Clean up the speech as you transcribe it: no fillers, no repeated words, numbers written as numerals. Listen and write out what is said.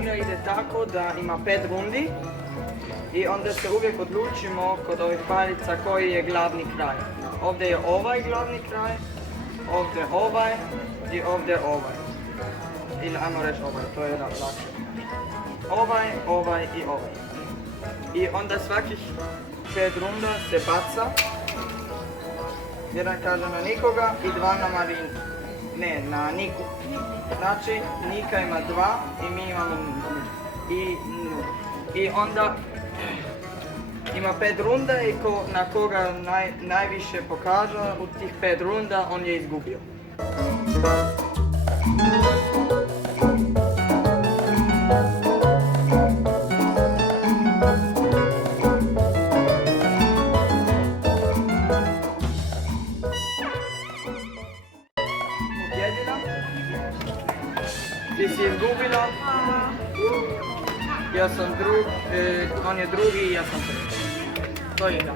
Igra ide tako da ima 5 rundi i onda se uvijek odlučimo kod ovih palica koji je glavni kraj. Ovdje je ovaj glavni kraj, ovdje ovaj i ovdje ovaj. Ili ajmo reći ovaj, to je lakše. Ovaj, ovaj i ovaj. I onda svakih 5 runda se baca. Jedan kaže na nikoga i 2 na Marinu. Ne, na Niku. Znači, Nika ima 2 i mi imamo 0. I onda ima 5 runda i na koga najviše pokaže u tih 5 runda, on je izgubio. Pobjedila. Ti si izgubila. Ja sam on je drugi i ja sam treći. To je igra.